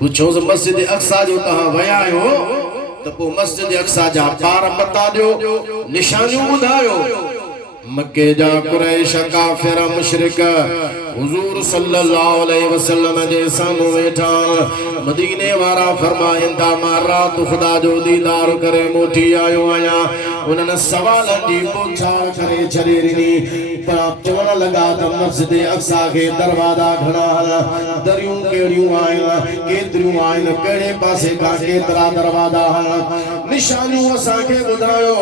पुछो मस्जिद अक्सा जो तहां वया आहियो त पोइ मस्जिद अक्सा जा पार बता दियो, निशानियूं ॿुधायो। मक्के जा कुरैश काफिर मुशरिक हुजूर सल्लल्लाहु अलैहि वसल्लम जे साम्हूं वेठा। मदीने वारा फरमाइंदा मां रात खुदा जो दीदार करे मोटी आयो आहियां। उन्हनि सवालनि जी पुछाड़ करे छॾे ॾिनी। पर चवण लॻा त मस्जिद अक्सा खे दरवाज़ा घणा आहिनि, दरियूं कहिड़ियूं आहिनि, केतिरियूं आहिनि, कहिड़े पासे खां केतिरा दरवाज़ा आहिनि, निशानियूं असांखे ॿुधायो।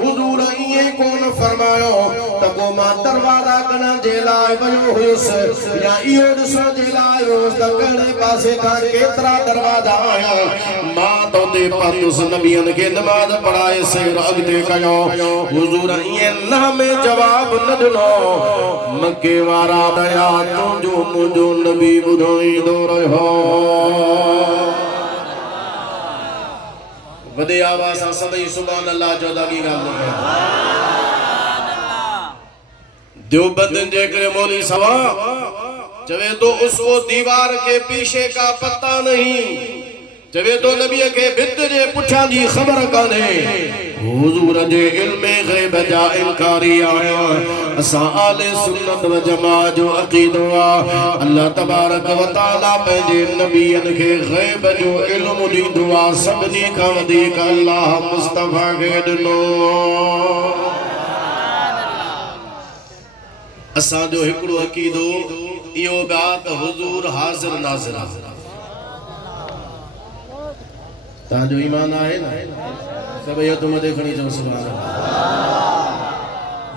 हुजूर ईअं कोन फरमायो त पोइ मां दरवाज़ा ॻणण जे लाइ वियो हुयुसि या इहो ॾिसण जे लाइ वियुसि त कहिड़े पासे खां केतिरा दरवाज़ा आहिनि। मां त उते पहुतुसि, नबियनि खे नमाज़ पढ़ाए सैर अॻिते कयो। हुजूर ईअं न में जवाब न ॾिनो। मके वारा दया तुंहिंजो मुंहिंजो नबी ॿुधाईंदो रहियो। वॾे आवाज़ सां सभई सुभान अल्लाह चओ था की ॻाल्हि न कयो। देवबंद जे मौली सवा चवे तो उसको दीवार के पीछे का पता नहीं, चवे तो नबी के भित जे पुठियां जी ख़बर काने। हुजूर जे इल्म गैब जा इनकारी आया। असां आले सुन्नत व जमात जो अकीदो आ अल्लाह तबारक व तआला पंहिंजे नबियन खे गैब जो इल्म ॾींदो आ। सभिनी खां वधीक अल्लाह मुस्तफा खे ॾिनो। असां जो हिकिड़ो अकीदो इहो बि आहे त हुजूर हाज़िर नाज़िर आहे। तव्हांजो ईमान आहे न? सभई हथ मथे खणी चओ सुभान अल्लाह।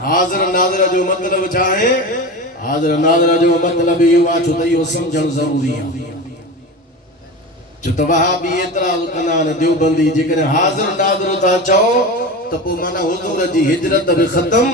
हाज़िर नाज़िर जो मतिलबु छा आहे? हाज़िर नाज़िर जो मतिलबु इहो आहे छो त इहो सम्झणु ज़रूरी आहे। छो त वहाबी एतिराज़ कंदा आहिनि देवबंदी जेकॾहिं हाज़िर नाज़िर था चओ त पोइ माना हुजूर जी हिजरत बि ख़तम।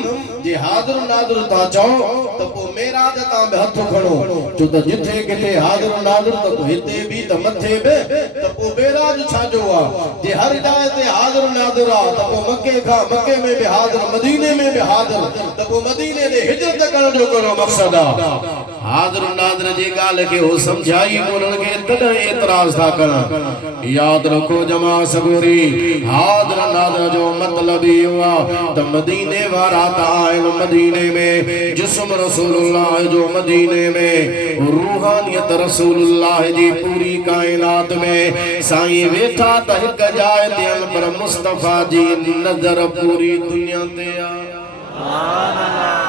जे हाज़िर नाज़िर था चओ त पोइ मेराज तां बि हथ खणो। छो त जिथे किथे हाज़िर नाज़िर त पोइ हिते बि त मथे बि त पोइ मेराज छाजो आहे? जे हर जाइ ते हाज़िर नाज़िर आहे त पोइ मके खां मके में बि हाज़िर, मदीने में बि हाज़िर, त पोइ मदीने ते हिजरत करण जो कहिड़ो मक़सदु आहे? हाज़िर नाज़िर जी ॻाल्हि खे हो सम्झाई उन्हनि खे तॾहिं एतिराज़ था कनि। यादि रखो जमा सगोरी, हाज़िर नाज़िर जो मतिलबु इहो आहे त मदीने वारा त आहिनि मदीने में, जिस्म रसूलुल्लाह जो मदीने में, रूहानियत रसूलुल्लाह जी पूरी काइनात में। साईं वेठा त हिकु जाइ ते आहिनि पर मुस्तफा जी नज़र पूरी दुनिया ते आहे।